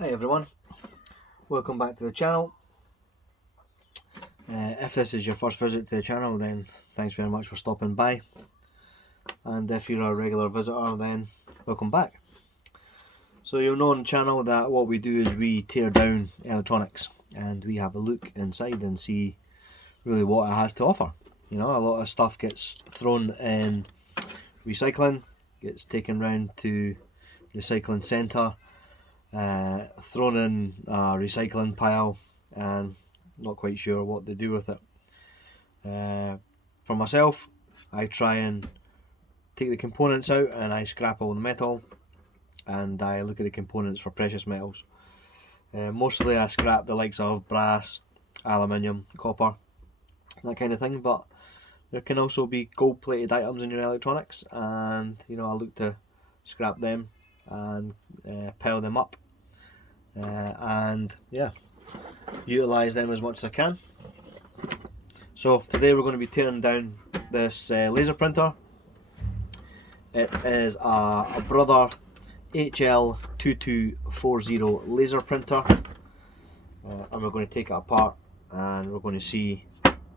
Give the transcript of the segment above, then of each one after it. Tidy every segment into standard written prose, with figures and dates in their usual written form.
Hi everyone, welcome back to the channel. If this is your first visit to the channel, then thanks very much for stopping by, and if you're a regular visitor, then welcome back. So you'll know on the channel that what we do is we tear down electronics and we have a look inside and see really what it has to offer. You know, a lot of stuff gets thrown in recycling, gets taken round to recycling centre, thrown in a recycling pile, and not quite sure what they do with it. For myself, I try and take the components out and I scrap all the metal, and I look at the components for precious metals. Mostly I scrap the likes of brass, aluminium, copper, that kind of thing, but there can also be gold plated items in your electronics, and you know, I look to scrap them and pile them up, and yeah, utilise them as much as I can. So today we're going to be tearing down this laser printer. It is a Brother HL2240 laser printer, and we're going to take it apart and we're going to see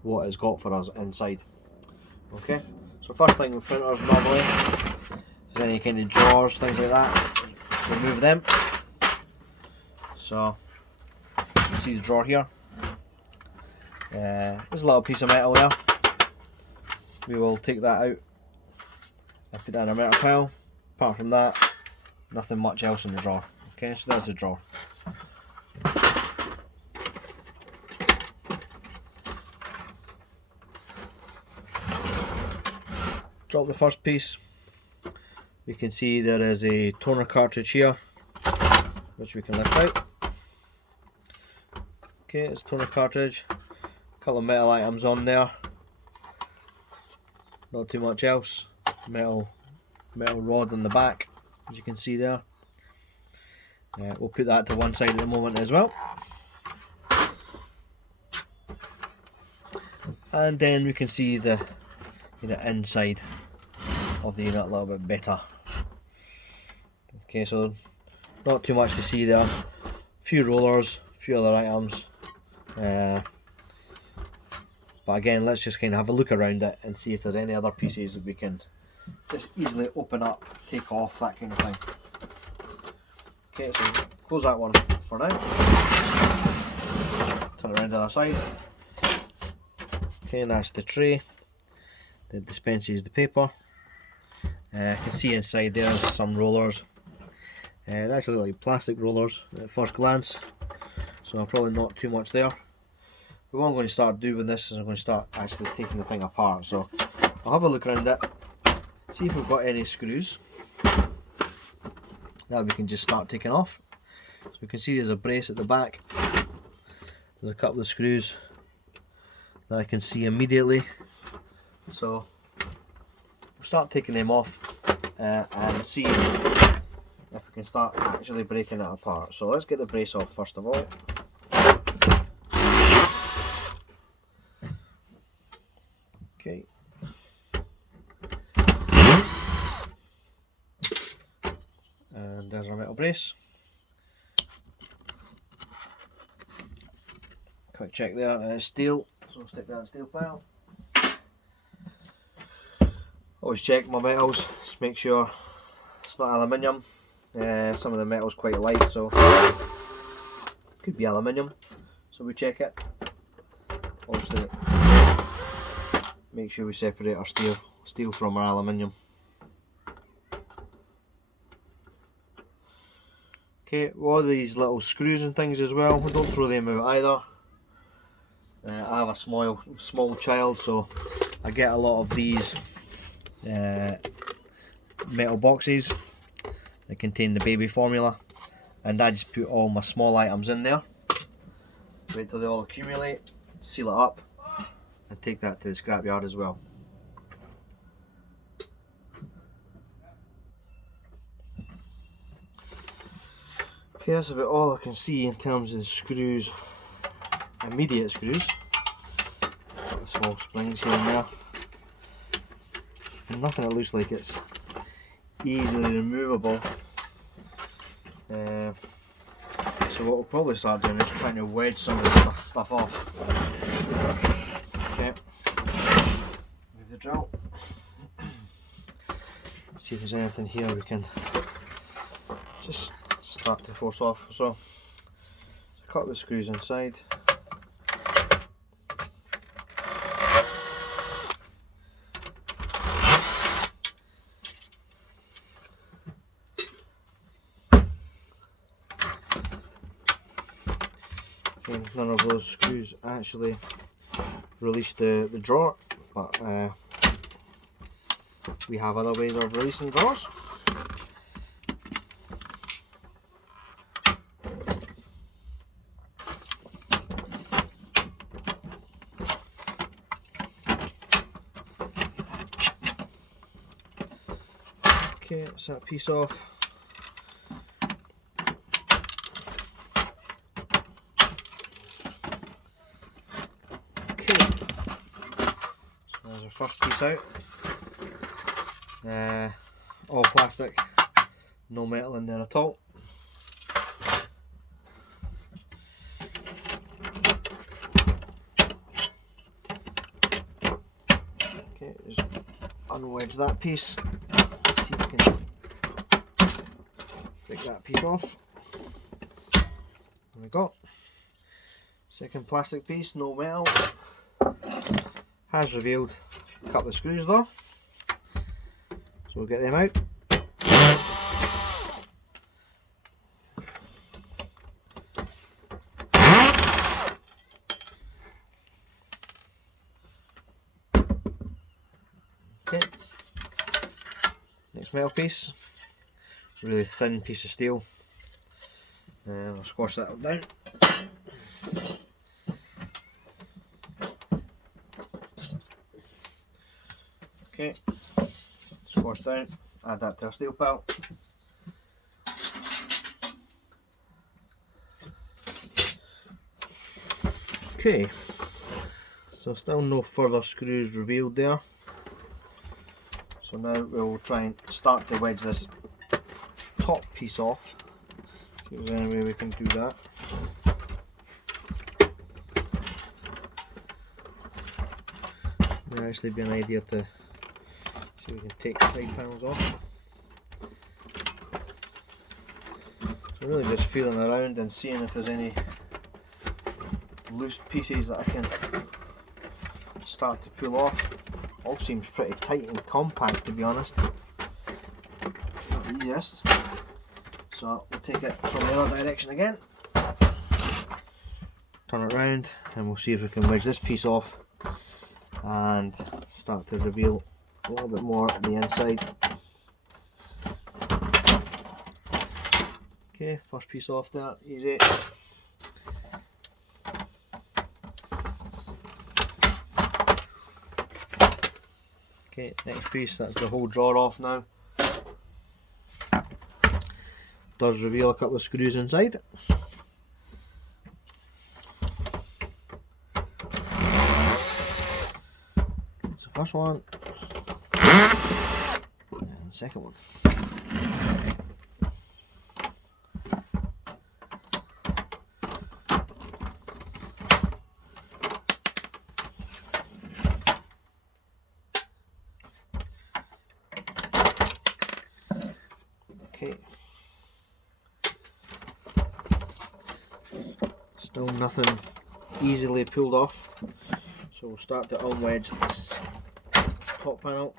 what it's got for us inside. Okay, so first thing with printers, normally if there's any kind of drawers, things like that, remove them. So you can see the drawer here. There's a little piece of metal there. We will take that out and put that in a metal pile. Apart from that, nothing much else in the drawer. Okay, so there's the drawer. Drop the first piece. We can see there is a toner cartridge here, which we can lift out. Okay, it's a toner cartridge. A couple of metal items on there. Not too much else. Metal rod on the back, as you can see there. We'll put that to one side at the moment as well. And then we can see the inside of the unit a little bit better. Okay, so not too much to see there. A few rollers, a few other items. But again, let's just kind of have a look around it and see if there's any other pieces that we can just easily open up, take off, that kind of thing. Okay, so close that one for now. Turn it around to the other side. Okay, and that's the tray that dispenses the paper. You can see inside there's some rollers. They actually look like plastic rollers at first glance, so probably not too much there. But what I'm going to start doing with this is I'm going to start actually taking the thing apart. So I'll have a look around it, see if we've got any screws that we can just start taking off. So we can see there's a brace at the back. There's a couple of screws that I can see immediately. So we'll start taking them off and see if we can start actually breaking it apart. So let's get the brace off first of all. Okay. And there's our metal brace. Quick check there, it's steel, so I'll stick that in steel pile. Always check my metals, just make sure it's not aluminium. Some of the metal's quite light, so it could be aluminium, so we check it. Obviously, make sure we separate our steel from our aluminium. Okay, all these little screws and things as well, don't throw them out either. I have a small child, so I get a lot of these metal boxes that contain the baby formula, and I just put all my small items in there, wait till they all accumulate, seal it up, and take that to the scrapyard as well. Okay, that's about all I can see in terms of the screws, immediate screws. Small springs here and there. And nothing that looks like it's easily removable. So what we'll probably start doing is trying to wedge some of the stuff off. Okay, with the drill. See if there's anything here we can just start to force off. So cut the screws inside. Okay, none of those screws actually release the drawer, but we have other ways of releasing drawers. Okay, that's that piece off. Okay, so there's our first piece out. All plastic, no metal in there at all. Okay, just unwedge that piece. See if we can take that piece off. There we go. Second plastic piece, no metal. Has revealed a couple of screws though. So we'll get them out. Okay. Next metal piece. Really thin piece of steel. I'll squash that down. Okay. Squash down, add that to our steel pile. Okay, so still no further screws revealed there. So now we'll try and start to wedge this top piece off. See if there's any way we can do that. Might actually be an idea to see if we can take the side panels off. So really just feeling around and seeing if there's any loose pieces that I can start to pull off. All seems pretty tight and compact, to be honest. Not the easiest. So we'll take it from the other direction again. Turn it round and we'll see if we can wedge this piece off and start to reveal a little bit more on the inside. Okay, first piece off there, easy. Okay, next piece, that's the whole drawer off now. Does reveal a couple of screws inside. That's the first one. And the second one. Okay. Still nothing easily pulled off, so we'll start to unwedge this top panel,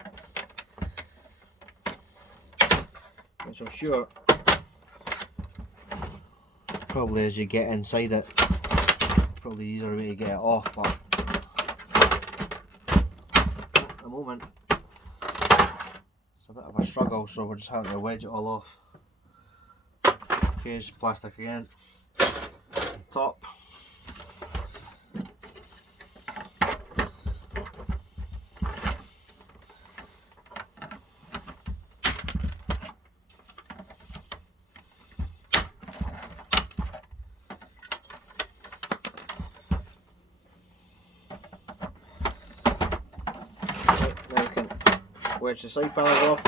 which I'm sure probably as you get inside it, probably easier way to get it off, but at the moment it's a bit of a struggle, so we're just having to wedge it all off. Okay, it's plastic again. Top. Okay, now we can wedge the side panels off.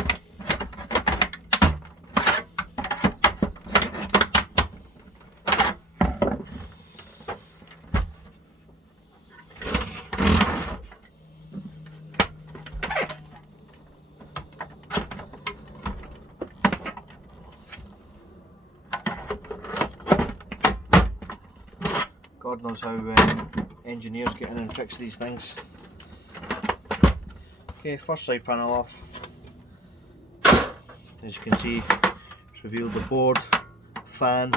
God knows how engineers get in and fix these things. Okay, first side panel off. As you can see, it's revealed the board, fan,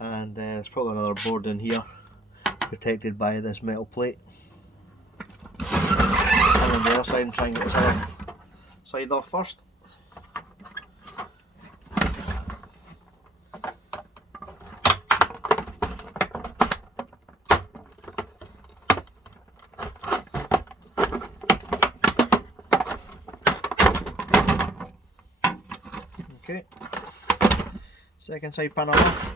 and there's probably another board in here protected by this metal plate. And on the other side and try and get this other side off first. Okay, second side panel off,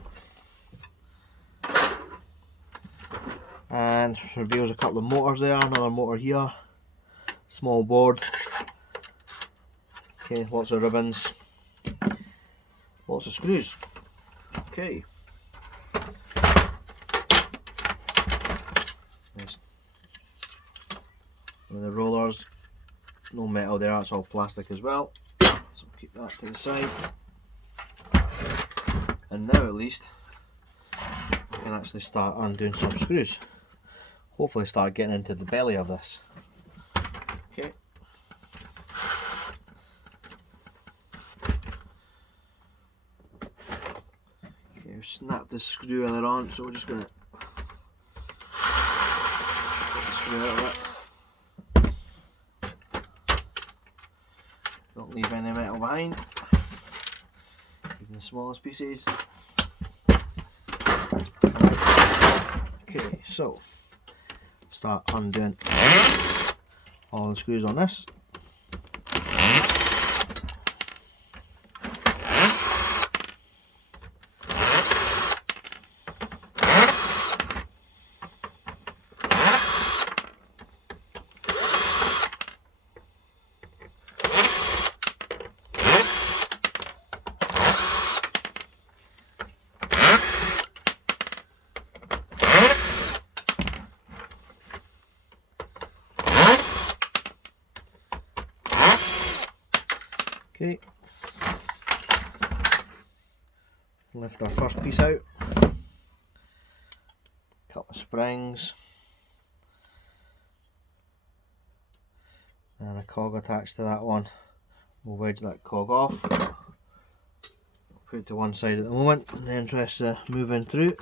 and reveals a couple of motors there, another motor here, small board. Okay, lots of ribbons, lots of screws. Okay, there's the rollers, no metal there, it's all plastic as well. So keep that to the side, and now at least we can actually start undoing some screws. Hopefully start getting into the belly of this. Okay. Okay, we've snapped the screw earlier on, so we're just going to get the screw out of it. Don't leave any metal behind, even the smallest pieces. Okay, so start undoing all the screws on this. Okay, lift our first piece out, couple of springs and a cog attached to that one. We'll wedge that cog off, put it to one side at the moment, in the interest of moving through.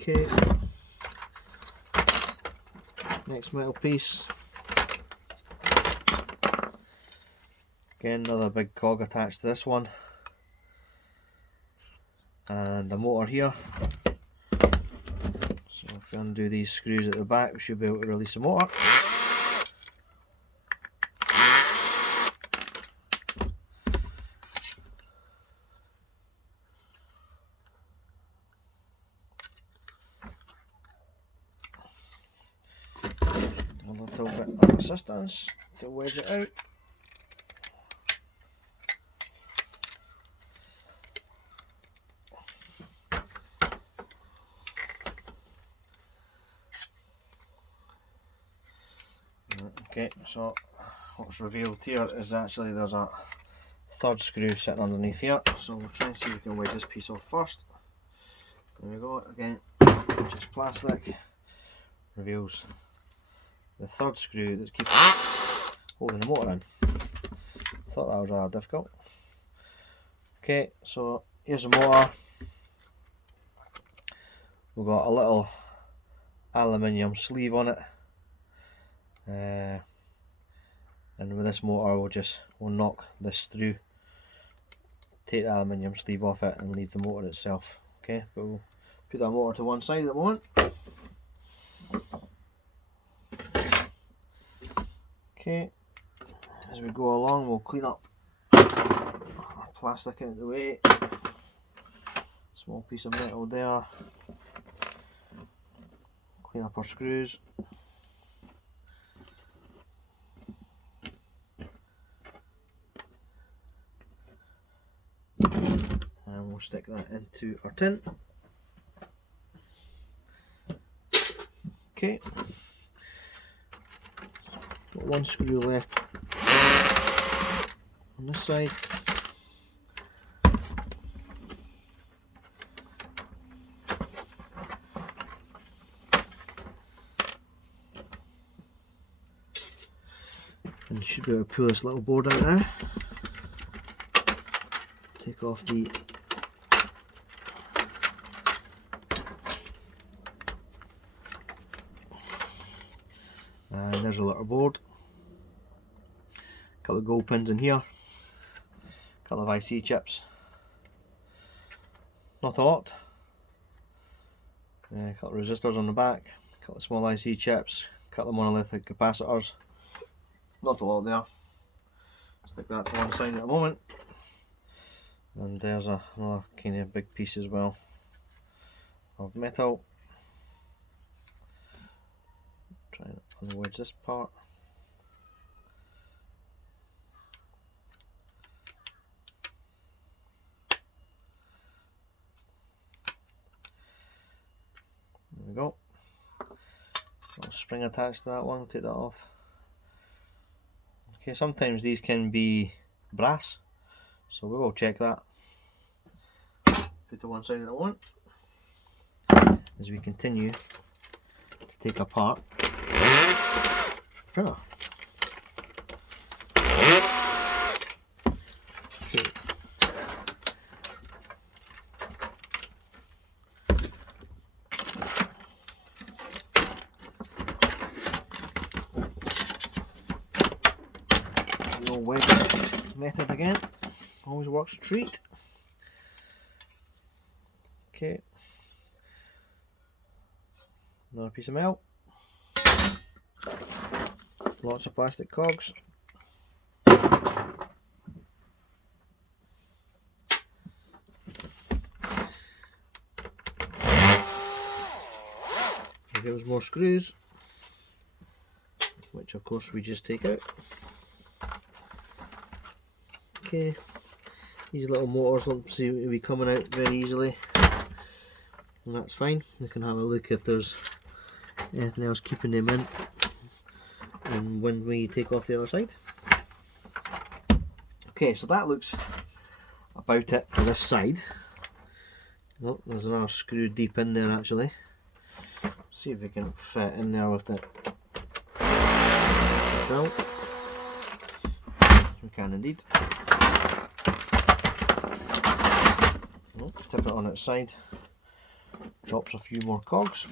Okay, next metal piece. Again, another big cog attached to this one, and a motor here. So if we undo these screws at the back, we should be able to release the motor. A little bit of assistance to wedge it out. Okay, so what's revealed here is actually there's a third screw sitting underneath here, so we'll try and see if we can wedge this piece off first. There we go, again, just plastic, reveals the third screw that keeps holding the motor in. Thought that was rather difficult. Okay, so here's the motor. We've got a little aluminium sleeve on it. And with this motor we'll knock this through, take the aluminium sleeve off it and leave the motor itself. Okay, but we'll put that motor to one side at the moment. Okay, as we go along we'll clean up our plastic out of the way. Small piece of metal there. Clean up our screws. And we'll stick that into our tin. Okay, got one screw left on this side. And should be able to pull this little board out now. Take off the and there's a little board. Couple of gold pins in here. Couple of IC chips. Not a lot. A couple of resistors on the back. A couple of small IC chips. A couple of monolithic capacitors. Not a lot there. Stick that to one side at the moment. And there's another kind of big piece as well of metal. Try and unwedge this part. There we go. Little spring attached to that one, take that off. Okay, sometimes these can be brass, so we will check that. Put to one side at the moment. As we continue to take apart printer. Okay. The old wedge method again, always works a treat. Okay, another piece of metal, lots of plastic cogs. Here goes more screws, which of course we just take out. Okay, these little motors don't seem to be coming out very easily, and that's fine. We can have a look if there's anything else keeping them in, and when we take off the other side. Okay, so that looks about it for this side. Oh, there's another screw deep in there actually. See if we can fit in there with it. Well, we can indeed. Oh, tip it on its side. Drops a few more cogs.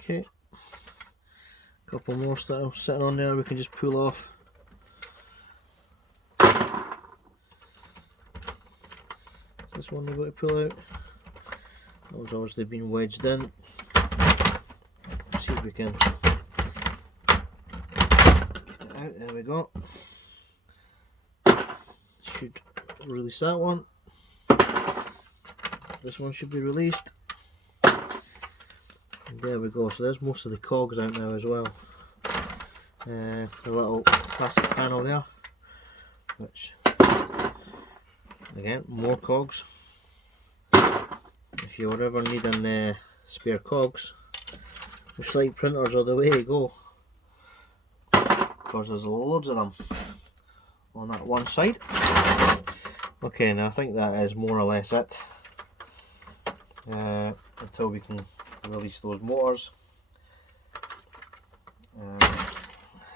Okay, a couple more still sitting on there we can just pull off. This one we've got to pull out. That was obviously been wedged in. See if we can get it out. There we go. Should release that one. This one should be released. And there we go. So there's most of the cogs out now as well. The little plastic panel there, which again, more cogs. If you're ever needing spare cogs, looks like printers are the way to go, because there's loads of them on that one side. Okay, now I think that is more or less it, until we can release those motors.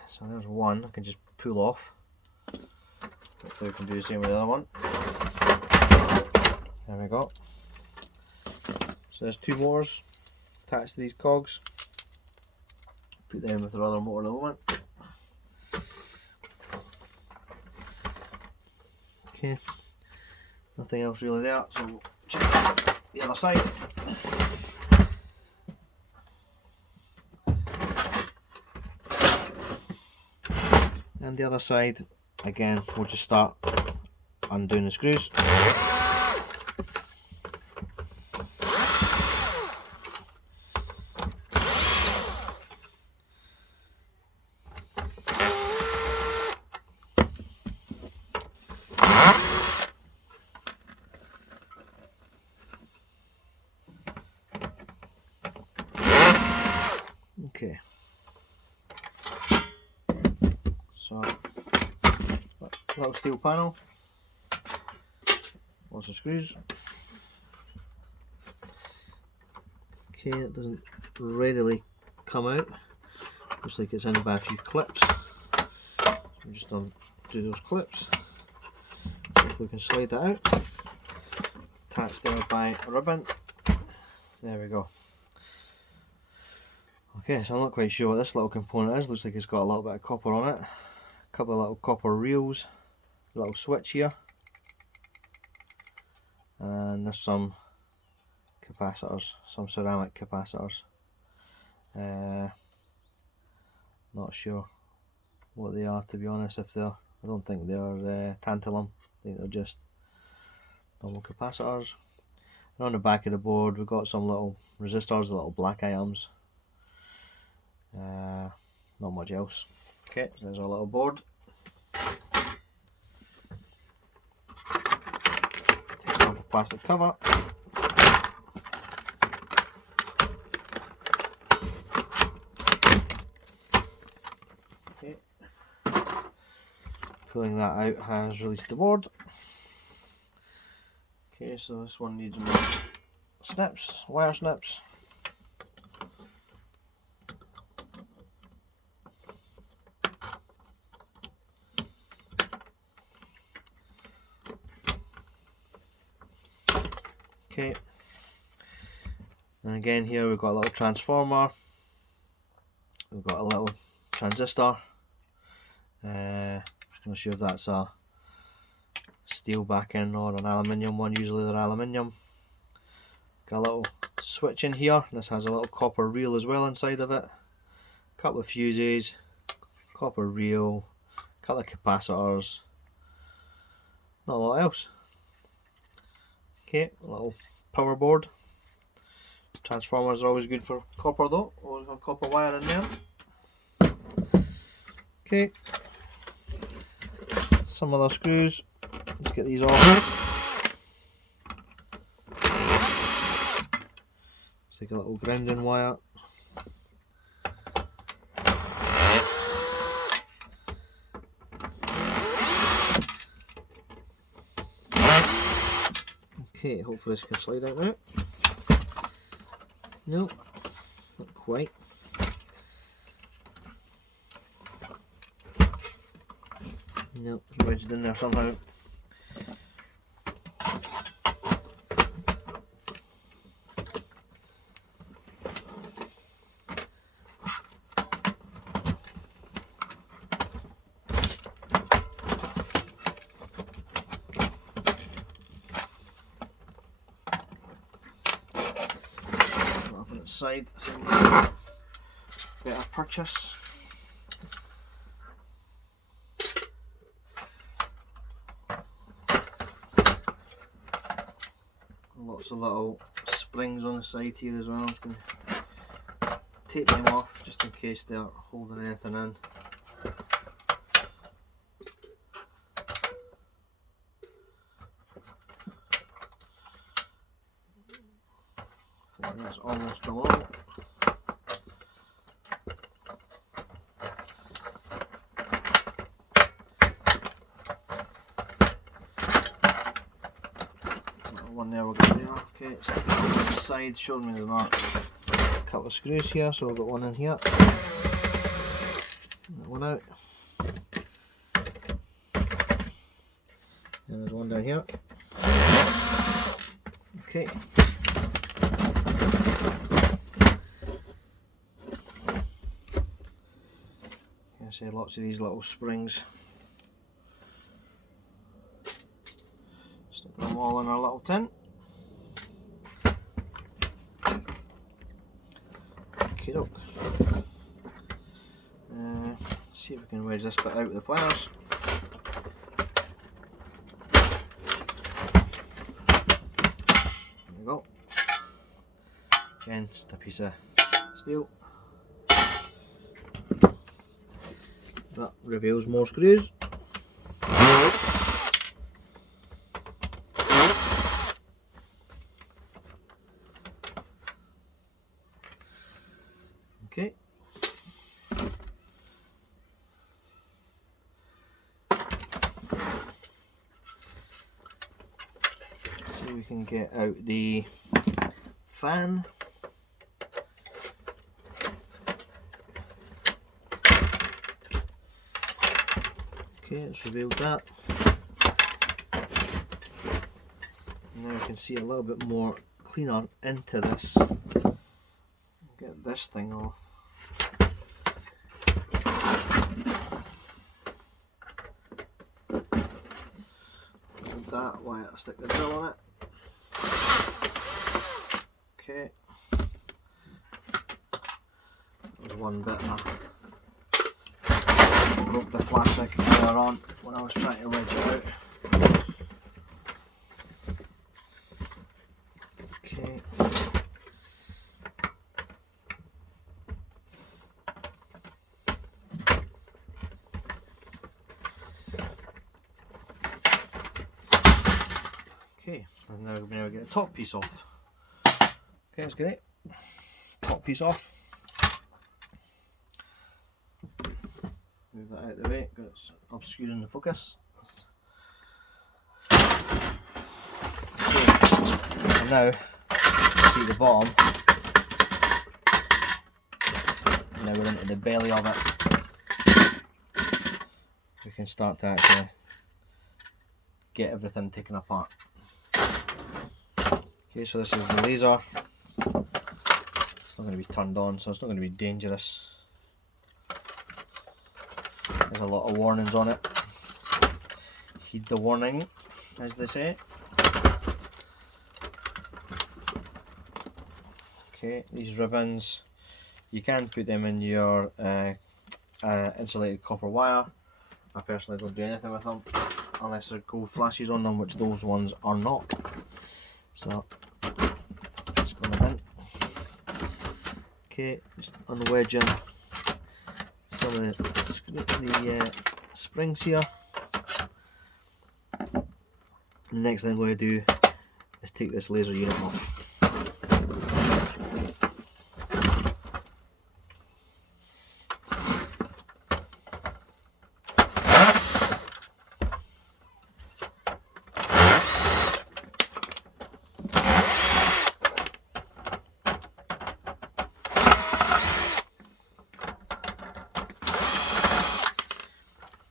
So there's one I can just pull off. Hopefully we can do the same with the other one. There we go. So there's two motors attached to these cogs. Put them with the other motor in the moment. Okay, nothing else really there, so we'll check the other side. And the other side, again, we'll just start undoing the screws. Okay, so little steel panel, lots of screws. Okay, it doesn't readily come out. Looks like it's in by a few clips. I'm just undo those clips. If we can slide that out. Attached there by a ribbon. There we go. Okay, so I'm not quite sure what this little component is. Looks like it's got a little bit of copper on it. A couple of little copper reels. A little switch here. And there's some capacitors, some ceramic capacitors. Not sure what they are, to be honest. If they're, I don't think they're tantalum. I think they're just normal capacitors. And on the back of the board we've got some little resistors, little black items. Not much else. Okay, so there's our little board. Take off the plastic cover. Okay. Pulling that out has released the board. Okay, so this one needs more snips, wire snips. Okay, and again here we've got a little transformer, we've got a little transistor. Not sure if that's a steel backing or an aluminium one. Usually they're aluminium. Got a little switch in here. This has a little copper reel as well inside of it. A couple of fuses, copper reel, a couple of capacitors. Not a lot else. Okay, a little power board. Transformers are always good for copper though. Always got copper wire in there. Okay. Some other screws. Let's get these off. Let's take a little grounding wire. Okay, hopefully this can slide out now. Nope, not quite. Nope, it's wedged in there somehow. Up on its side, so better purchase. Lots of little springs on the side here as well. I'm just going to take them off just in case they're holding anything in. I think that's almost along. One there, we'll get there. Okay, stick it on the side, showed me there's not a couple of screws here, so we've got one in here. That one out. And there's one down here. Okay. I say lots of these little springs. Stick them all in our little tin. Okay, doke. See if we can wedge this bit out with the pliers. There we go. Again, just a piece of steel. That reveals more screws. Okay. So we can get out the fan. Okay, it's revealed that. Now you can see a little bit more cleaner into this. Get this thing off. Hold that while I stick the drill on it. Okay. There's one bit I broke the plastic earlier on when I was trying to wedge it out. Okay. Okay, and now we're going to get the top piece off. Okay, that's great. Top piece off. Move that out of the way because it's obscuring the focus. Okay, and now see the bottom. Now we're into the belly of it. We can start to actually get everything taken apart. Okay, so this is the laser. It's not going to be turned on, so it's not going to be dangerous. There's a lot of warnings on it. Heed the warning, as they say. Okay, these ribbons, you can put them in your insulated copper wire. I personally don't do anything with them unless there are gold flashes on them, which those ones are not. So, just going in. Okay, just unwedging some of the springs here. The next thing I'm going to do is take this laser unit off.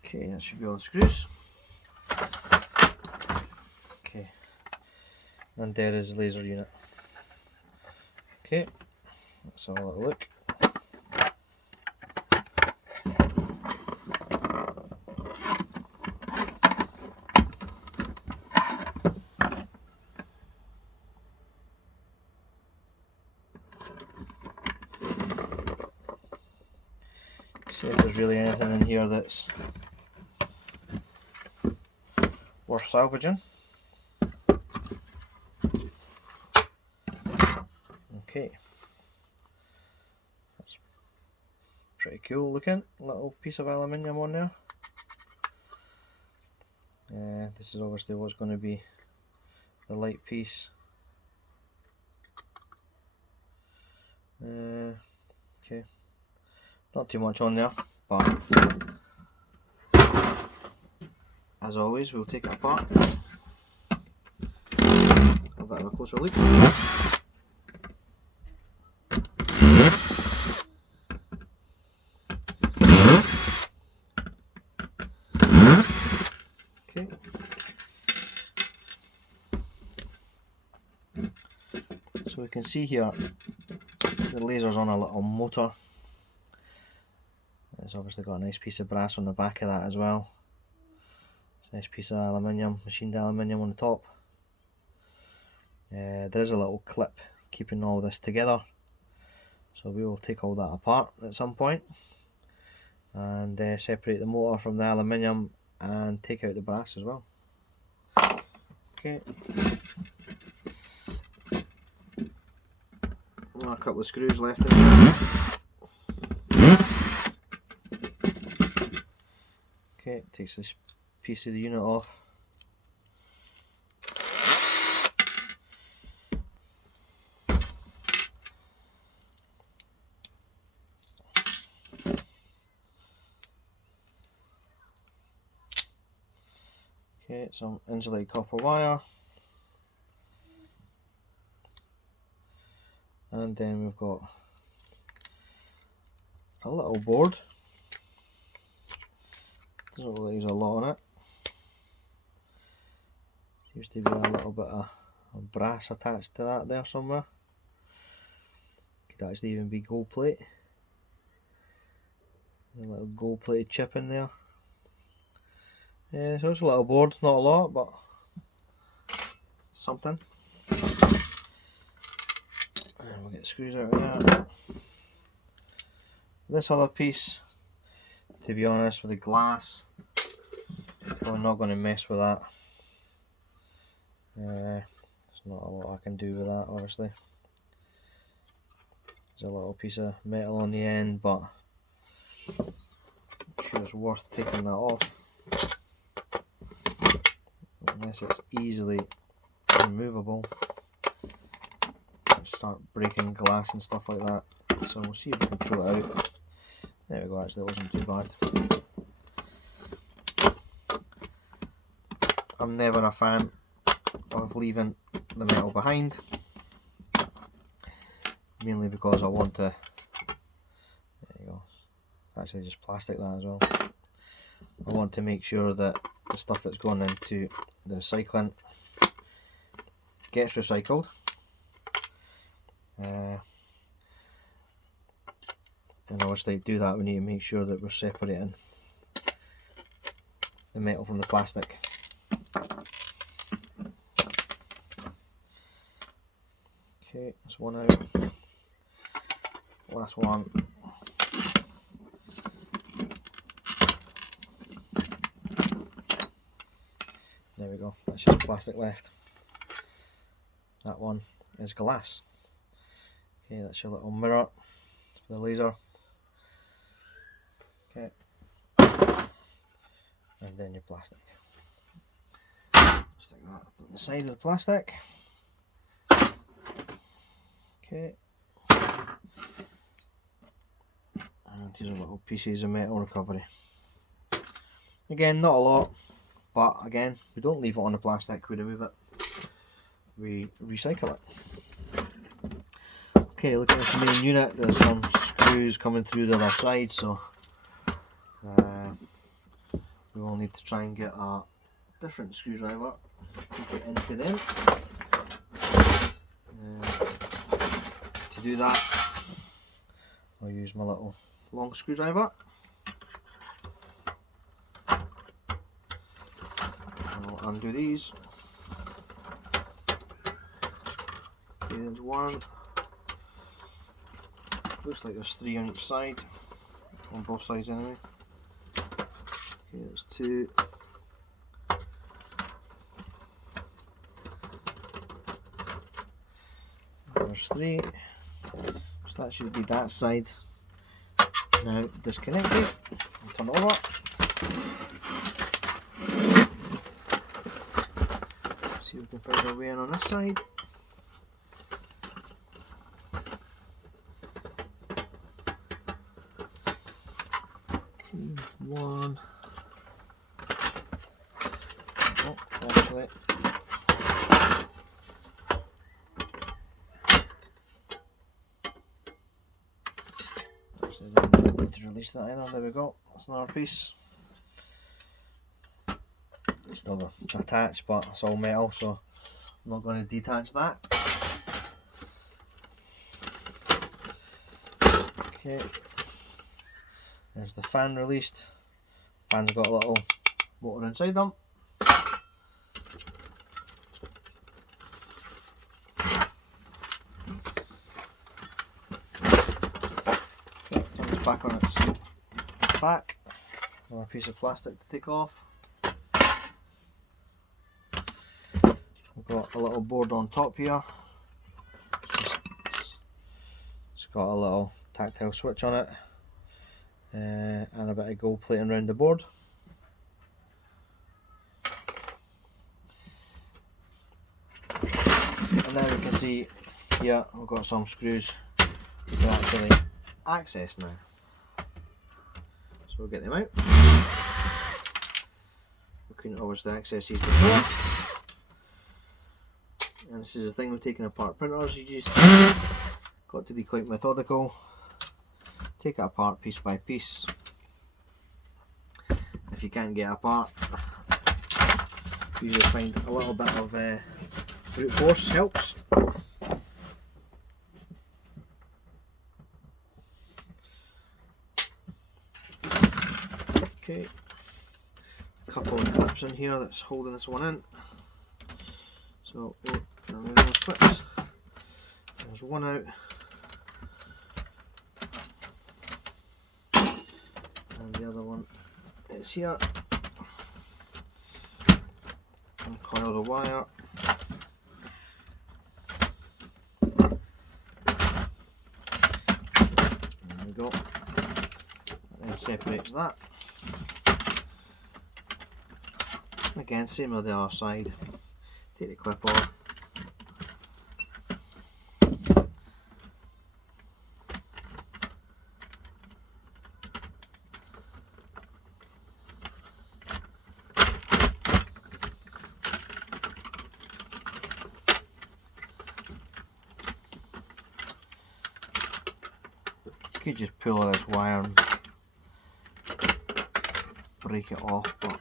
Okay, that should be all the screws. Okay, and there is the laser unit. Okay, let's have a little look. See if there's really anything in here that's worth salvaging. Okay, that's pretty cool looking. Little piece of aluminium on there. This is obviously what's going to be the light piece. Okay, not too much on there, but as always we'll take it apart. A bit of a closer look. Okay. So we can see here the laser's on a little motor. It's obviously got a nice piece of brass on the back of that as well. It's a nice piece of aluminium, machined aluminium on the top. There is a little clip keeping all this together, so we will take all that apart at some point and separate the motor from the aluminium and take out the brass as well. Okay. A couple of screws left in there. Okay, takes this piece of the unit off. Okay, some insulated copper wire. And then we've got a little board Doesn't look like there's a lot on it. Seems to be a little bit of brass attached to that there somewhere. Could actually even be gold plate. A little gold plated chip in there. Yeah, so it's a little board, not a lot, but something. And we'll get the screws out of that. This other piece, to be honest, with the glass, I'm not going to mess with that. There's not a lot I can do with that, obviously. There's a little piece of metal on the end, but I'm sure it's worth taking that off. Unless it's easily removable. Start breaking glass and stuff like that. So we'll see if we can pull it out. There we go, actually it wasn't too bad. I'm never a fan of leaving the metal behind. Mainly because I want to, there you go, actually just plastic that as well. I want to make sure that the stuff that's going into the recycling gets recycled. And obviously to do that we need to make sure that we're separating the metal from the plastic. Okay, that's one out. Last one. There we go, that's just plastic left. That one is glass. Okay, that's your little mirror for the laser. Okay, and then your plastic. Stick that up on the side of the plastic. Okay, and these are little pieces of metal recovery. Again, not a lot, but again, we don't leave it on the plastic, we remove it, we recycle it. Okay, look at this main unit, there's some screws coming through the other side, so we will need to try and get a different screwdriver to get into them. To do that, I'll use my little long screwdriver. I'll undo these. Okay, there's one. Looks like there's 3 on each side, on both sides anyway. Okay, there's 2. There's 3. So that should be that side. Now disconnect it and turn it over. See if we can find our way in on this side. One. Oh, actually. Actually, I don't need to release that either. There we go. That's another piece. It's still attached, but it's all metal, so I'm not going to detach that. Okay. There's the fan released. Fans have got a little motor inside them. Okay, turn this back on its back. Another piece of plastic to take off. We've got a little board on top here. It's got a little tactile switch on it. And a bit of gold plating around the board. And now we can see here we've got some screws we can actually access now. So we'll get them out. We couldn't obviously access these before. And this is the thing with taking apart printers, you just got to be quite methodical. Take it apart piece by piece, if you can't get apart. Usually find a little bit of brute force helps. Okay, a couple of clips in here that's holding this one in. So remove those clips. There's one out. And the other one is here. Uncoil the wire. There we go. And then separates that. Again, same on the other side. Take the clip off. You could just pull this wire and break it off, but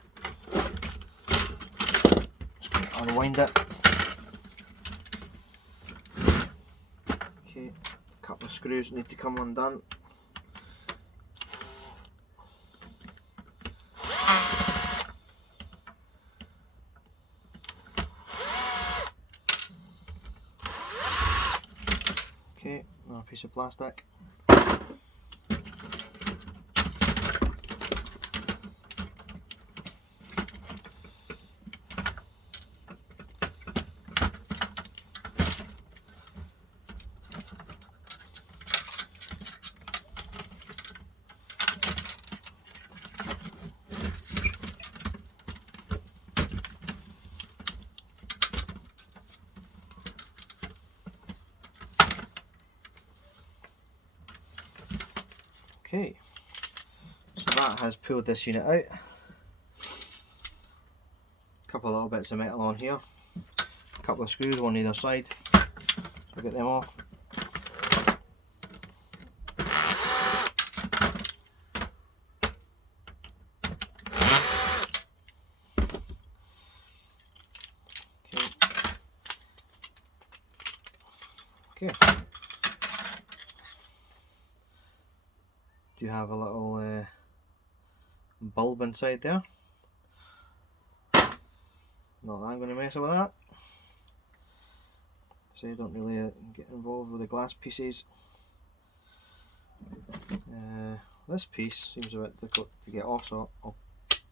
just going to unwind it. Okay, a couple of screws need to come undone. Okay, another piece of plastic. Okay, so that has pulled this unit out. A couple of little bits of metal on here, a couple of screws on either side, so I'll get them off. Okay. Do you have a little bulb inside there? Not that I'm going to mess with that. So you don't really get involved with the glass pieces. This piece seems a bit difficult to get off, so I'll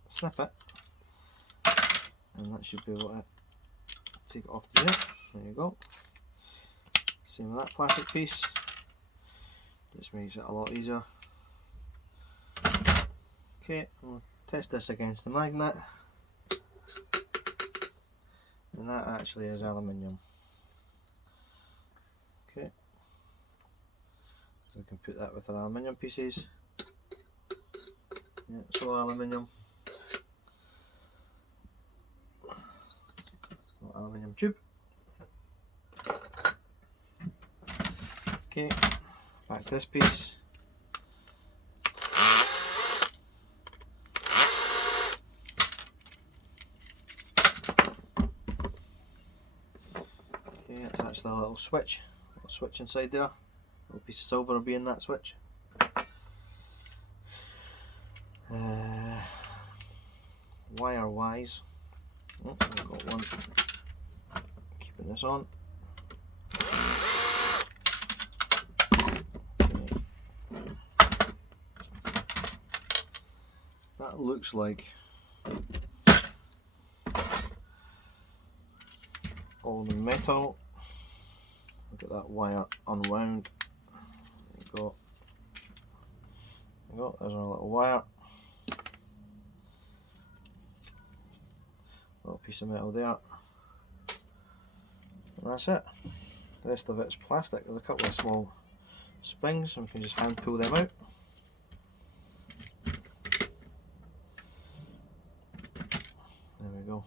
snip it, and that should be able to take it off the unit. There you go. Same with that plastic piece. Just makes it a lot easier. Okay, we'll test this against the magnet, and that actually is aluminium. Okay, we can put that with our aluminium pieces. Yeah, it's all aluminium. Aluminium tube. Okay, back to this piece. Okay, that's actually a little switch inside there. A little piece of silver will be in that switch. Wire wise, oh, I've got one. Keeping this on. Okay. That looks like all the metal. Look at that wire unwound. There you go. There you go. There's our little wire. Little piece of metal there. And that's it. The rest of it's plastic. There's a couple of small springs, and we can just hand pull them out. There we go.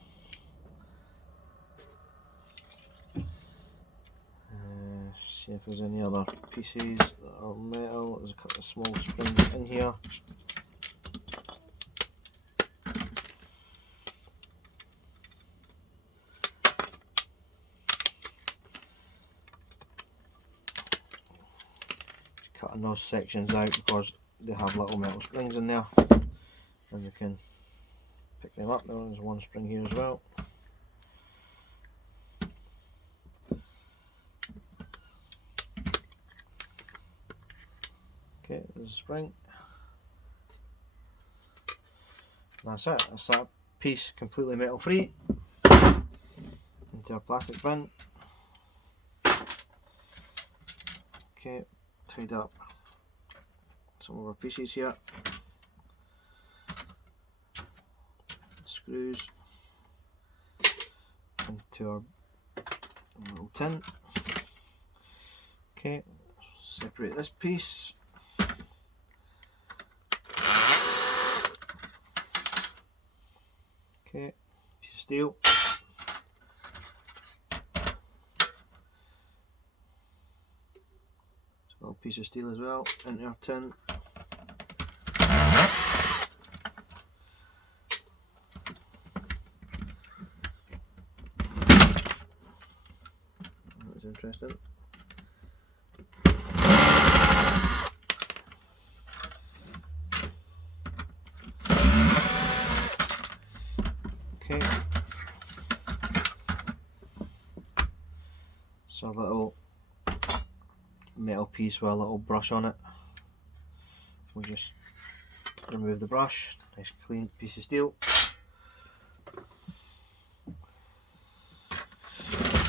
See if there's any other pieces that are metal. There's a couple of small springs in here. cutting those sections out because they have little metal springs in there, and we can pick them up. There's one spring here as well. Okay, there's a spring. That's it. That's that piece completely metal free. Into our plastic bin. Okay, tied up some of our pieces here. Screws into our little tin. Okay, separate this piece. Okay, piece of steel. A little piece of steel as well into our tin. That's interesting. Okay, so a little metal piece with a little brush on it. We'll just remove the brush. Nice clean piece of steel.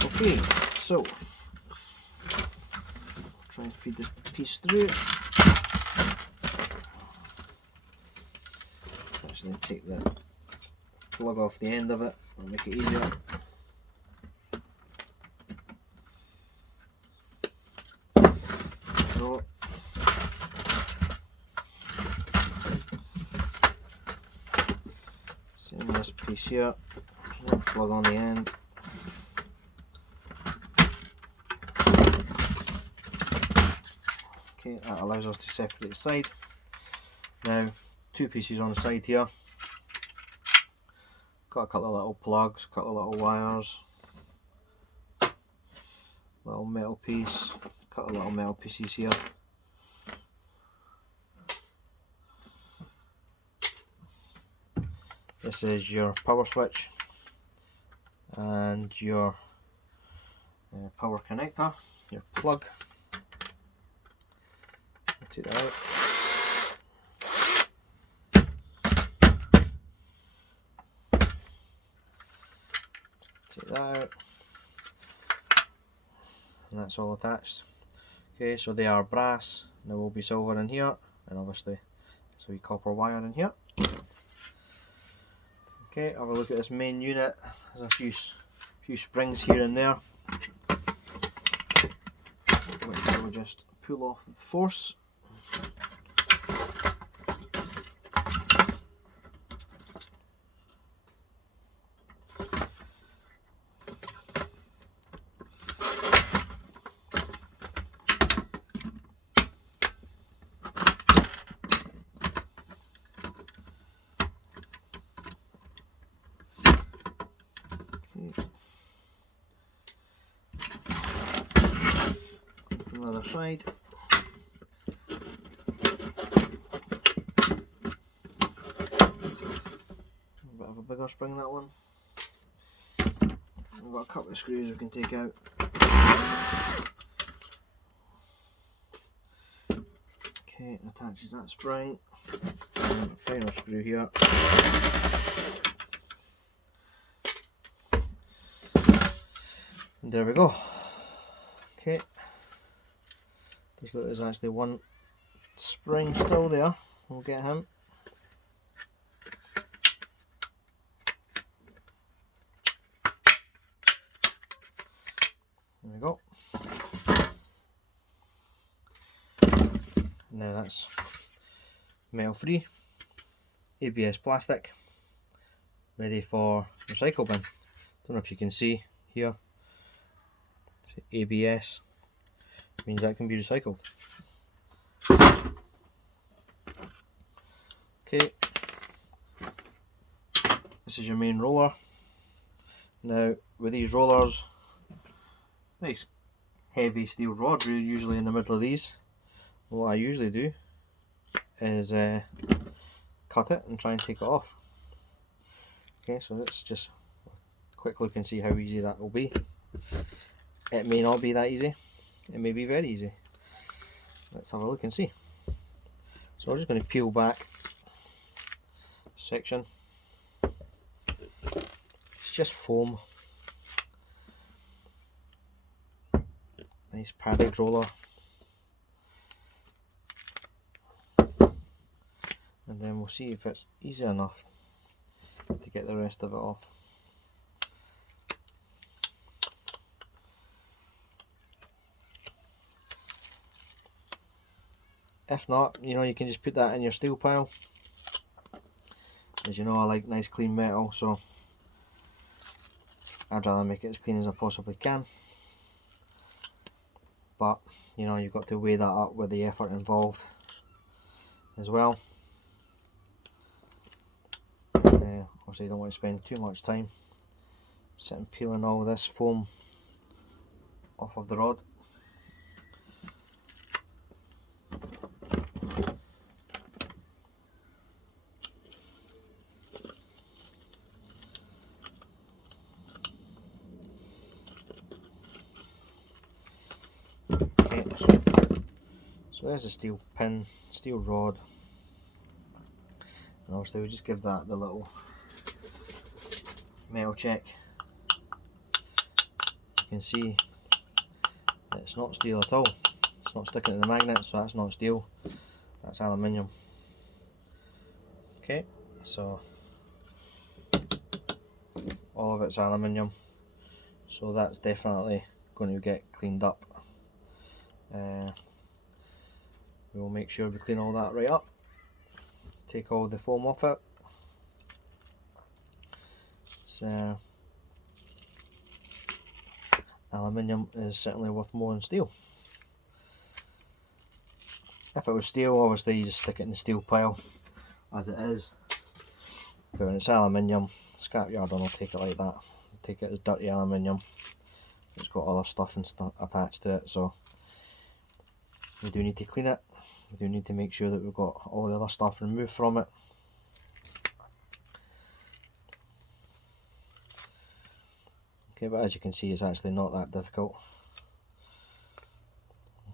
Okay, so try and feed this piece through. Actually take the plug off the end of it, it'll make it easier. So, same this piece here, plug on the end. Okay, that allows us to separate the side. Now, two pieces on the side here. Got a couple of little plugs, a couple of little wires, little metal piece, a couple of little metal pieces here. This is your power switch and your power connector, your plug. I'll take that out. Take that out. And that's all attached. Okay, so they are brass, and there will be silver in here, and obviously there's a wee copper wire in here. Okay, have a look at this main unit. There's a few springs here and there, which I will just pull off with force. From the other side. A bit of a bigger spring, that one. We've got a couple of screws we can take out. Okay, attaches that spring. And the final screw here. And there we go. Okay. Just look, there's actually one spring still there. We'll get him. There we go. Now that's metal free, ABS plastic, ready for recycle bin. Don't know if you can see here, ABS means that can be recycled. Okay, this is your main roller. Now with these rollers, nice heavy steel rod usually in the middle of these. what I usually do is cut it and try and take it off. Okay, so let's just quick look and see how easy that will be. It may not be that easy, it may be very easy. Let's have a look and see. So I'm just going to peel back section. It's just foam. Nice padded roller. And then we'll see if it's easy enough to get the rest of it off. If not, you know, you can just put that in your steel pile. As you know, I like nice clean metal, so I'd rather make it as clean as I possibly can. But, you know, you've got to weigh that up with the effort involved as well. Obviously you don't want to spend too much time sitting peeling all this foam off of the rod. Okay, so there's a steel pin, steel rod, and obviously we just give that the little metal check. You can see it's not steel at all. It's not sticking to the magnet, so that's not steel, that's aluminium. Okay, so all of it's aluminium, so that's definitely going to get cleaned up. We will make sure we clean all that right up, take all the foam off it. So aluminium is certainly worth more than steel. If it was steel, obviously you just stick it in the steel pile as it is, but when it's aluminium, scrapyard will take it like that, take it as dirty aluminium. It's got other stuff and stuff attached to it, so we do need to clean it. We do need to make sure that we've got all the other stuff removed from it. Okay, but as you can see, it's actually not that difficult.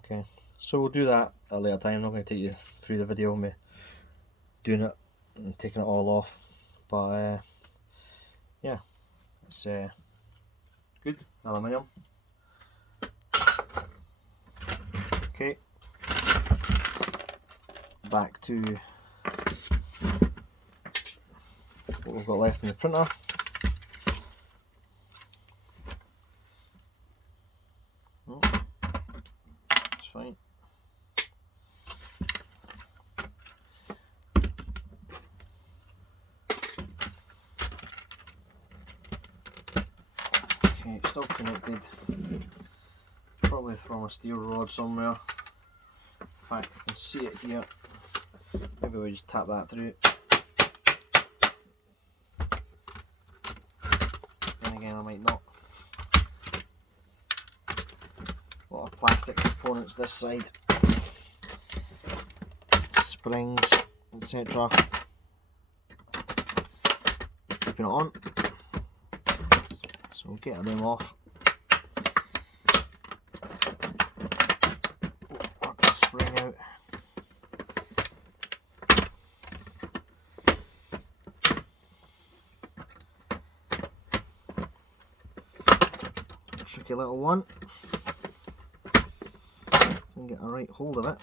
Okay, so we'll do that at a later time. I'm not going to take you through the video of me doing it and taking it all off, but yeah, it's good aluminium. Okay, back to what we've got left in the printer. Oh, it's fine. Okay, it's still connected, probably from a steel rod somewhere. In fact, I can see it here. Maybe we just tap that through. Then again, I might not. A lot of plastic components this side, springs, etc. Keeping it on. So we'll get them off. Work the spring out. Tricky little one. Can get a right hold of it.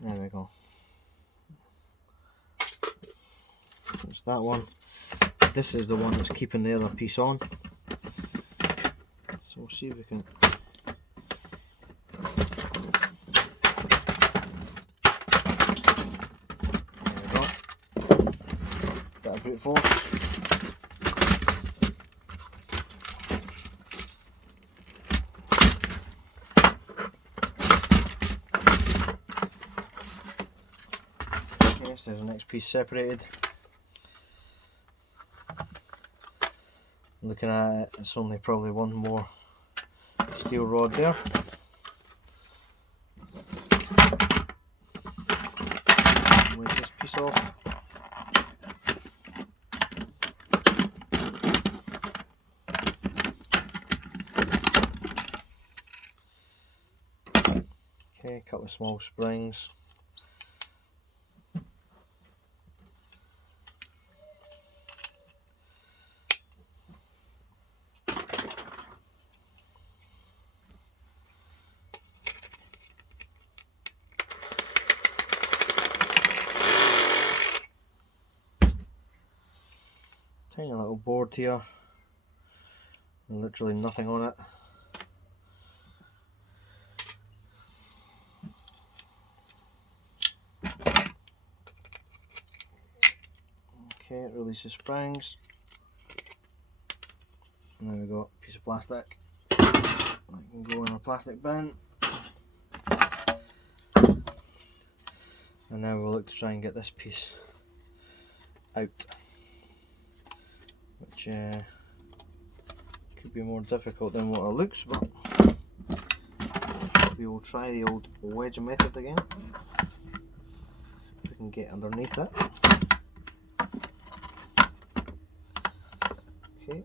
There we go. It's that one. This is the one that's keeping the other piece on. So we'll see if we can. There we go. Bit of brute force. Yes, there's the next piece separated. Looking at it, it's only probably one more steel rod there. wedge this piece off. Okay, a couple of small springs. Tiny little board here, and literally nothing on it. Okay, it releases springs. And there we go, a piece of plastic. That can go in a plastic bin. And now we'll look to try and get this piece out, which could be more difficult than what it looks, but we will try the old wedge method again. If we can get underneath it. Okay,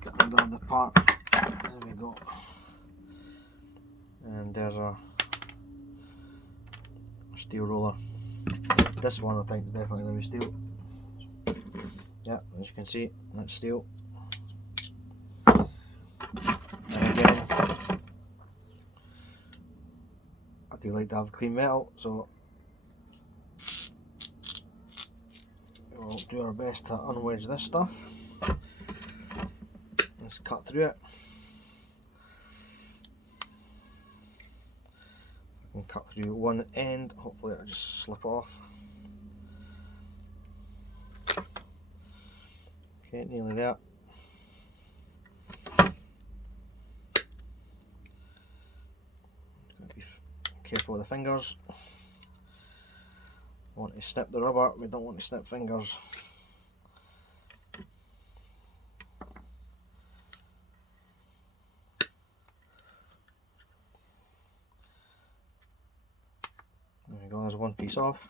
get under the part, there we go, and there's our steel roller. This one I think is definitely going to be steel. Yeah, as you can see, that's steel. And again, I do like to have clean metal, so we'll do our best to unwedge this stuff. Let's cut through it. I can cut through one end, hopefully it'll just slip off. Okay, nearly there. Gotta be careful with the fingers. Want to snip the rubber, we don't want to snip fingers. There we go, there's one piece off.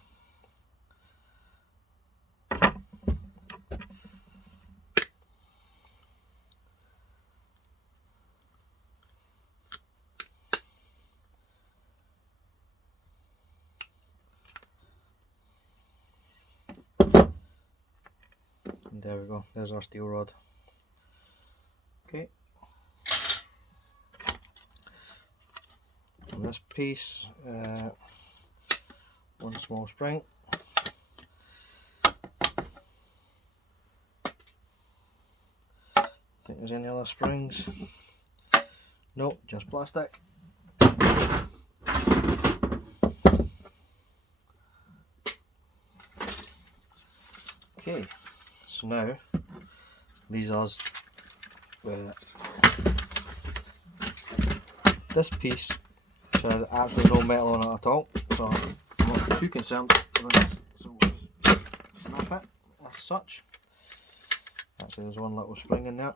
And there we go, there's our steel rod. Okay. On this piece, one small spring. Think there's any other springs? No, just plastic. Okay, so now these are this piece has absolutely no metal on it at all, so I'm not too concerned about this. So we'll just snap it as such. Actually, there's one little spring in there.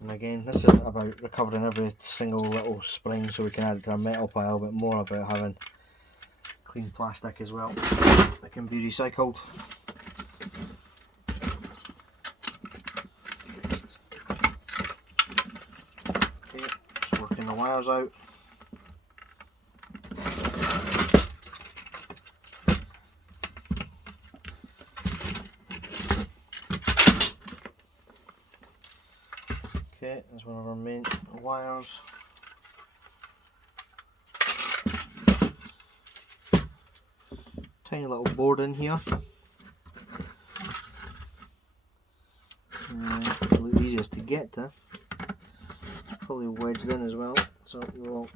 And again, this isn't about recovering every single little spring so we can add it to our metal pile, but more about having clean plastic as well that can be recycled. Okay, just working the wires out. Okay, there's one of our main wires. Tiny little board in here. Probably easiest to get to. Probably wedged in as well, so it will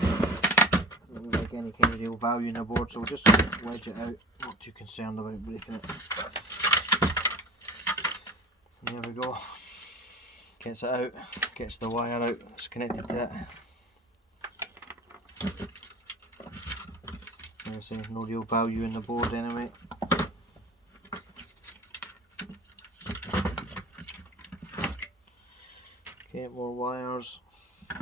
doesn't look like any kind of real value in the board, so we'll just wedge it out. Not too concerned about breaking it. And there we go. Gets it out, gets the wire out that's connected to it. Like I say, no real value in the board anyway. Okay, more wires. There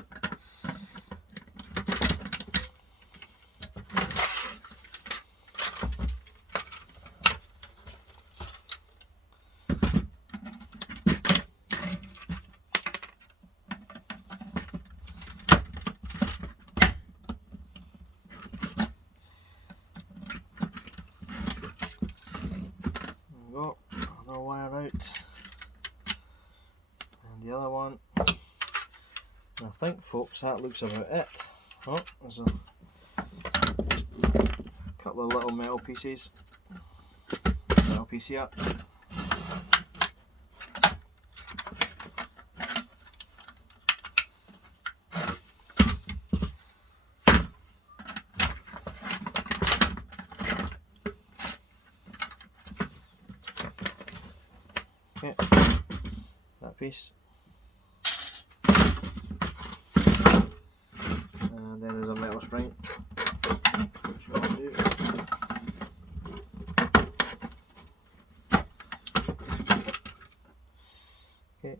we go, another wire out. And the other one. And I think, folks, that looks about it. Oh, there's a couple of little metal pieces. Metal piece here. Okay, that piece. And then there's a metal spring, which we'll do. Okay.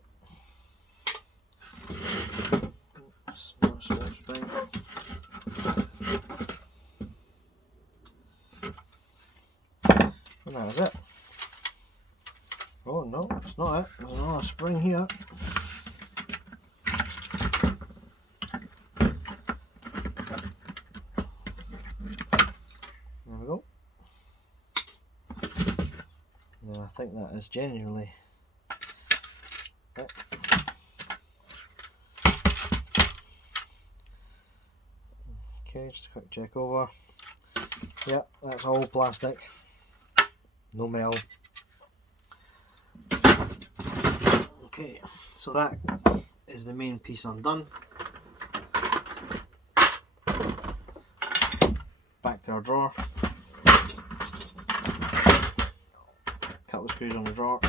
Small spring. And that is it. Oh no, it's not it. There's another spring here. There we go. Now I think that is genuinely it. Okay, just a quick check over. Yep, that's all plastic. No metal. Okay, so that is the main piece undone. Back to our drawer. Couple of screws on the drawer.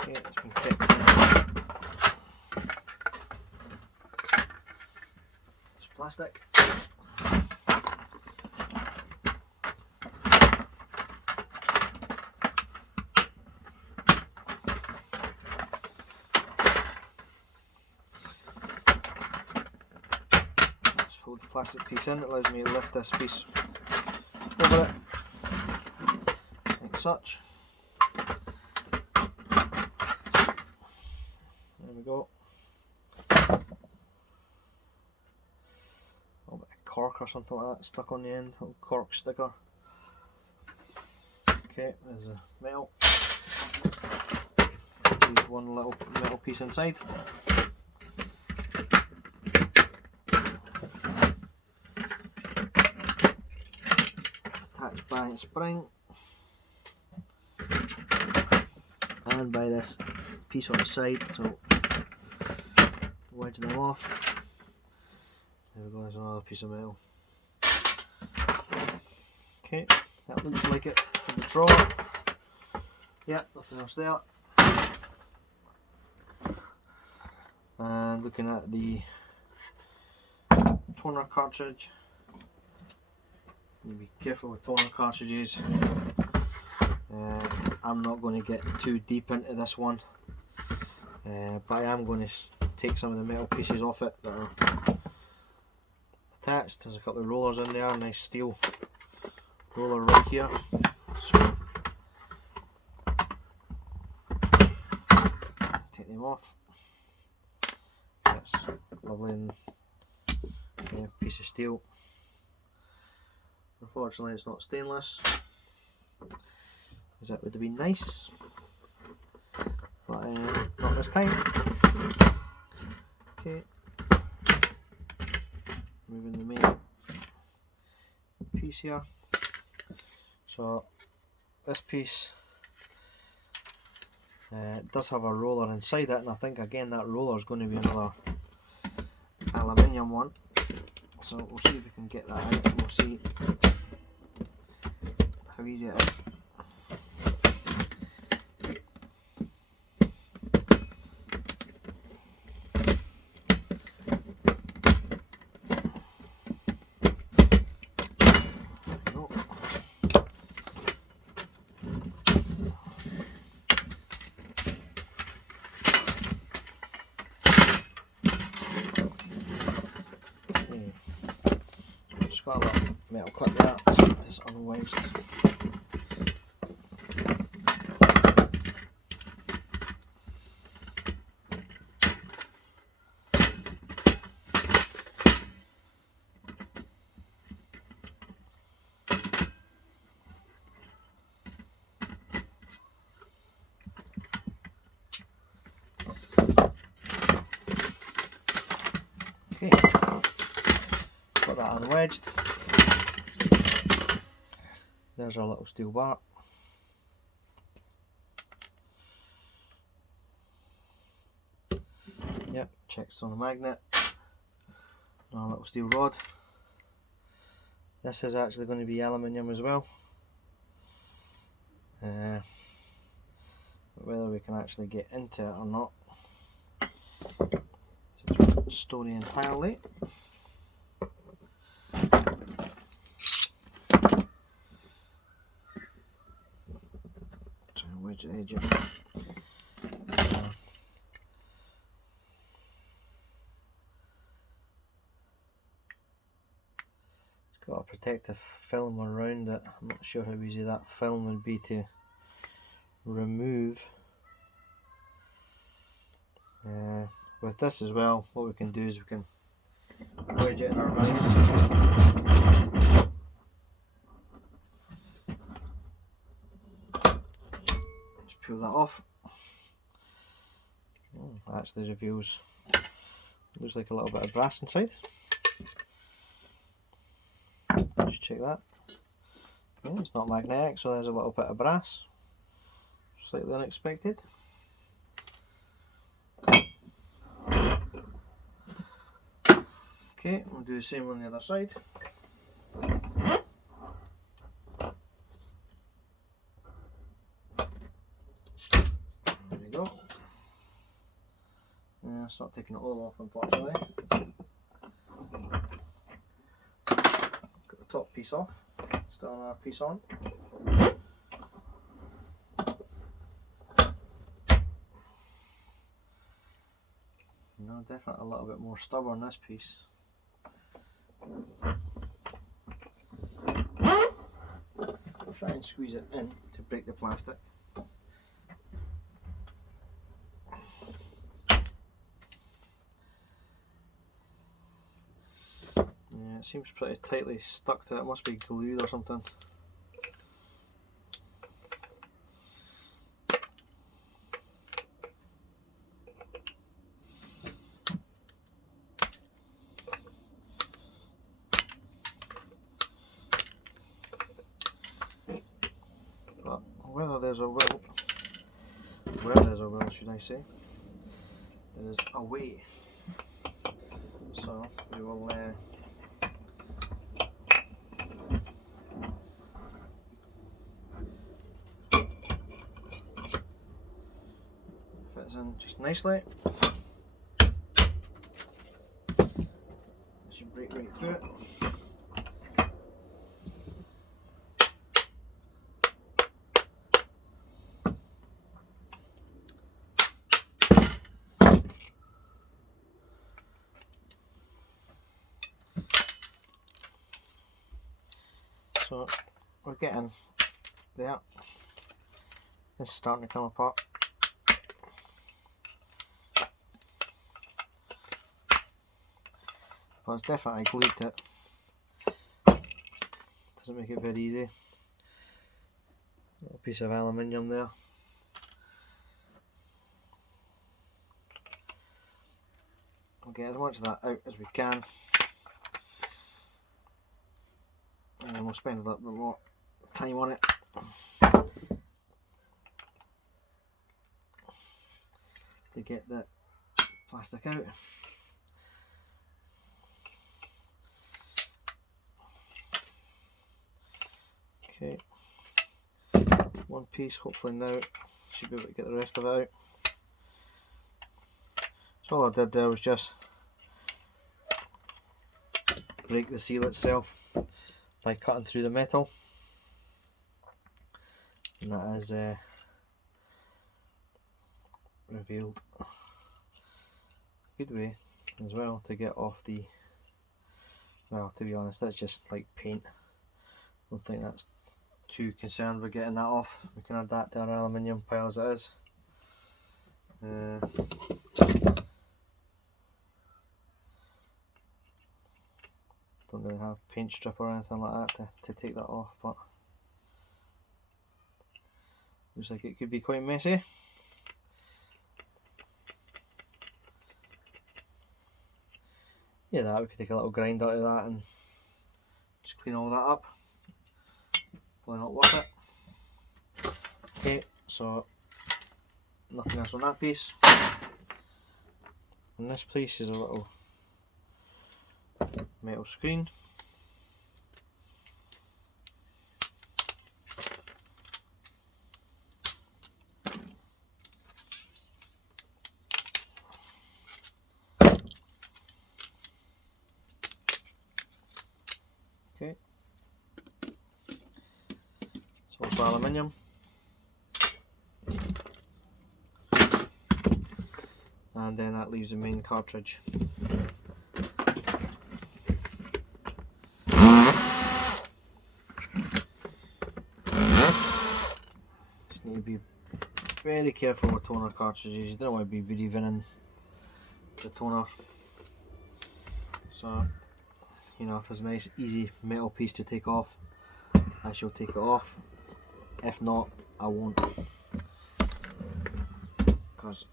Okay, it's been kept. It's plastic. Fold the plastic piece in. It allows me to lift this piece over it like such. There we go. A little bit of cork or something like that stuck on the end, little cork sticker. Okay, there's a metal. There's one little metal piece inside. Attached by a spring and by this piece on the side, so wedge them off. There we go, there's another piece of metal. Okay, that looks like it for the drawer. Yep, nothing else there. And looking at the toner cartridge. You be careful with toner cartridges. I'm not going to get too deep into this one, but I am going to take some of the metal pieces off it that are attached. There's a couple of rollers in there, a nice steel roller right here. So take them off. That's lovely and piece of steel. Unfortunately it's not stainless, because that would have been nice, but not this time. Okay, moving the main piece here. So this piece does have a roller inside it, and I think again that roller is going to be another aluminium one. So we'll see if we can get that out, and we'll see how easy it is. got a little metal clip there, so it's unwedged. Okay, got that unwedged. There's our little steel bar. Yep, checks on a magnet. Our little steel rod. This is actually going to be aluminium as well. Whether we can actually get into it or not, story entirely. Try and wedge the edge in. It's got a protective film around it. I'm not sure how easy that film would be to remove. With this as well, what we can do is we can wedge it in our mouse. Just peel that off. That actually reveals, looks like a little bit of brass inside. Just check that. Okay, it's not magnetic, so there's a little bit of brass. Slightly unexpected. Okay, we'll do the same on the other side. There we go. It's not taking it all off, unfortunately. Got the top piece off, still another piece on. No, definitely a little bit more stubborn, this piece. Try and squeeze it in to break the plastic. Yeah, it seems pretty tightly stuck to it. It must be glued or something. But whether there's a will, where there's a will, should I say, there is a way. So we will fits in just nicely. It should break right through it. So we're getting there. It's starting to come apart. But it's definitely glued to it. Doesn't make it very easy. Little piece of aluminium there. We'll get as much of that out as we can. And then we'll spend a little bit more time on it. To get the plastic out. Okay, one piece, hopefully now should be able to get the rest of it out. So all I did there was just break the seal itself by cutting through the metal, and that is revealed a good way as well to get off the well, to be honest, that's just like paint. I don't think that's too concerned with getting that off. We can add that to our aluminium pile as it is. Don't really have paint strip or anything like that to take that off, but looks like it could be quite messy. Yeah, we could take a little grinder to that and just clean all that up. Probably not worth it. Okay, so nothing else on that piece. And this piece is a little metal screen. Okay, it's also aluminium. And then that leaves the main cartridge. Just need to be very careful with toner cartridges. You don't want to be breathing in the toner. So, you know, if there's a nice easy metal piece to take off, I shall take it off. If not, I won't, because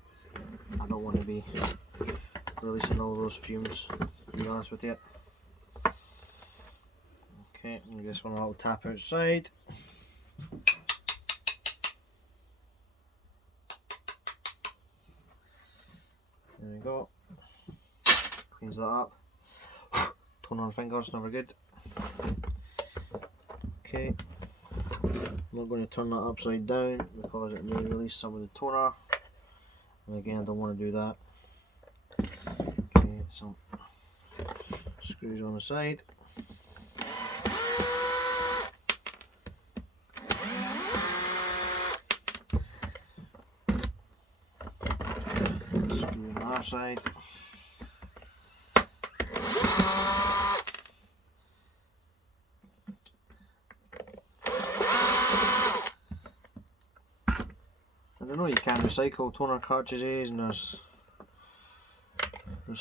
I don't want to be releasing all those fumes, to be honest with you. Okay, I'm just want a little tap outside. There we go. Cleans that up. Toner on fingers, never good. Okay, I'm not going to turn that upside down because it may release some of the toner, and again I don't want to do that. Okay, some screws on the side. Screw on the other side. And I know you can recycle toner cartridges, and there's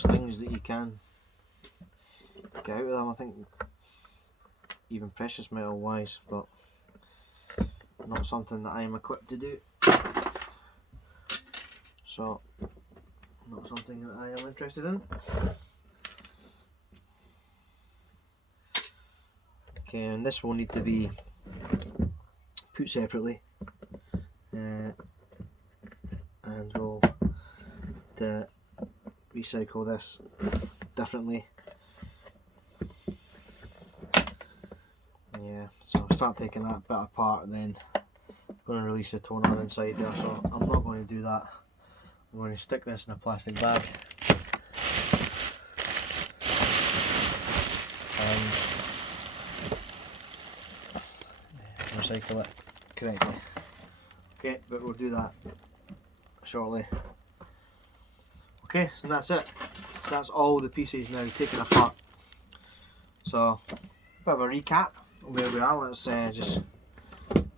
things that you can get out of them, I think, even precious metal wise, but not something that I am equipped to do. So, not something that I am interested in. Okay, and this will need to be put separately, and we'll recycle this differently. Yeah, so I'll start taking that bit apart, and then I'm going to release the toner inside there, so I'm not going to do that. I'm going to stick this in a plastic bag and recycle it correctly. Okay, but we'll do that shortly. Okay, so that's it. So that's all the pieces now taken apart. So, a bit of a recap of where we are. Let's just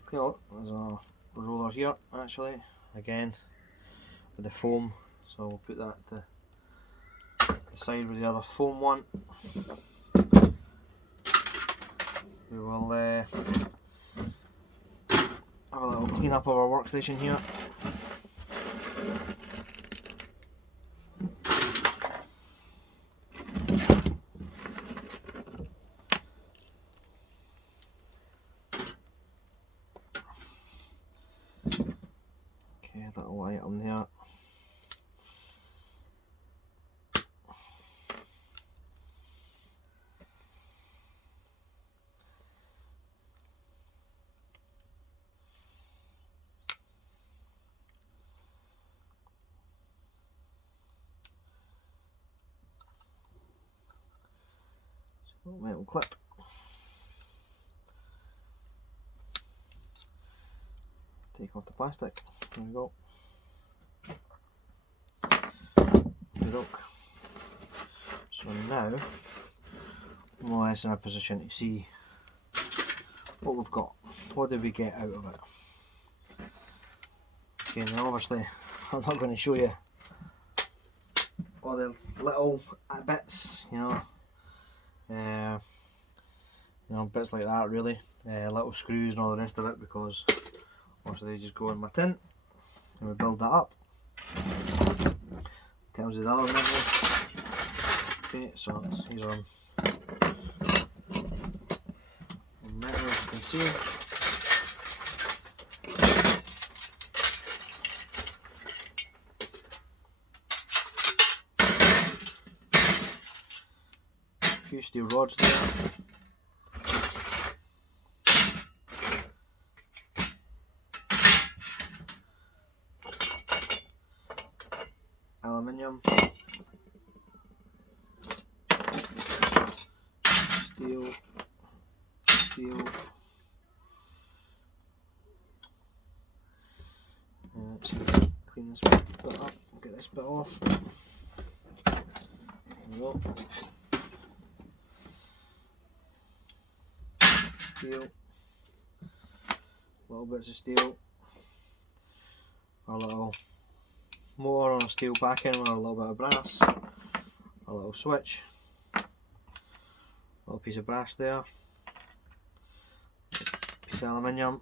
clear up. There's a roller here, actually, again with the foam. So we'll put that to the side with the other foam one. We will have a little clean up of our workstation here. Okay, that little item there. Metal clip. Take off the plastic. There we go. So now more or less in a position to see what we've got. What did we get out of it? Okay, now obviously I'm not going to show you all the little bits, bits like that really, little screws and all the rest of it, because obviously they just go in my tin and we build that up. In terms of the other metal, okay, so these are metal, as you can see. A few steel rods there. Aluminium, steel, let's clean this bit up, get this bit off. There we go. Steel, little bits of steel, a little motor on a steel backing with a little bit of brass, a little switch, a little piece of brass there, piece of aluminium,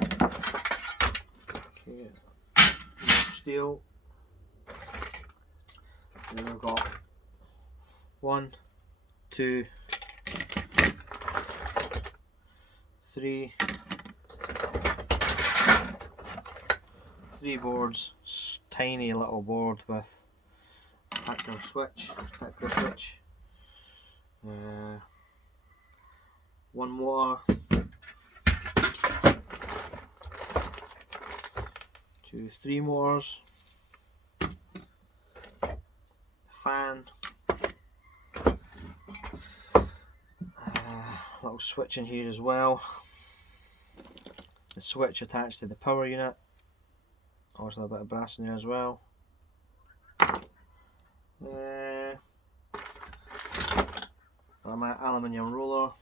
okay, more steel, and then we've got 1, 2, 3 boards, tiny little board with tactile switch, 1 motor, 2, 3 motors, fan, little switch in here as well, the switch attached to the power unit, obviously a bit of brass in there as well, my aluminium roller,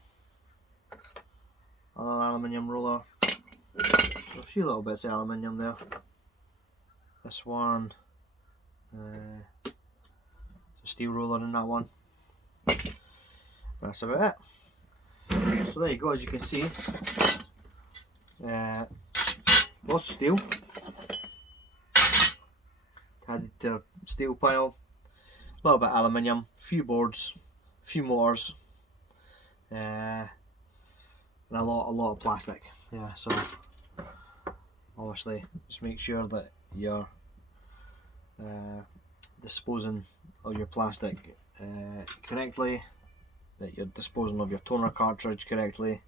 another aluminium roller, a few little bits of aluminium there, this one, a steel roller in that one. That's about it. So there you go, as you can see, lots of steel, added to a steel pile, a little bit of aluminium, a few boards, a few motors, and a lot of plastic. Yeah, so obviously just make sure that you're disposing of your plastic correctly, that you're disposing of your toner cartridge correctly.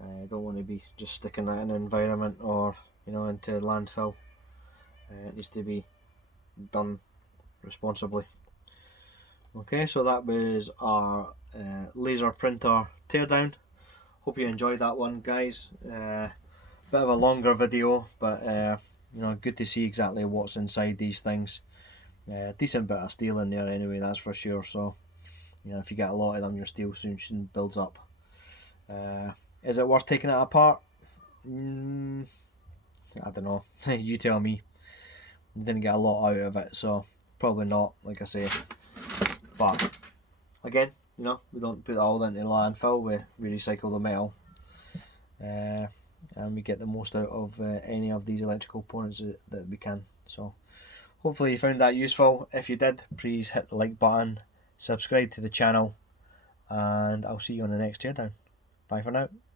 You don't want to be just sticking that in an environment or into landfill. It needs to be done responsibly. Okay, so that was our laser printer teardown. Hope you enjoyed that one, guys. Bit of a longer video, but good to see exactly what's inside these things. Decent bit of steel in there anyway, that's for sure. So if you get a lot of them, your steel soon builds up. Is it worth taking it apart? I don't know. You tell me. You didn't get a lot out of it, so probably not, like I say. But again, we don't put it all into the landfill. We recycle the metal, and we get the most out of any of these electrical components that we can. So hopefully you found that useful. If you did, please hit the like button, subscribe to the channel, and I'll see you on the next teardown. Bye for now.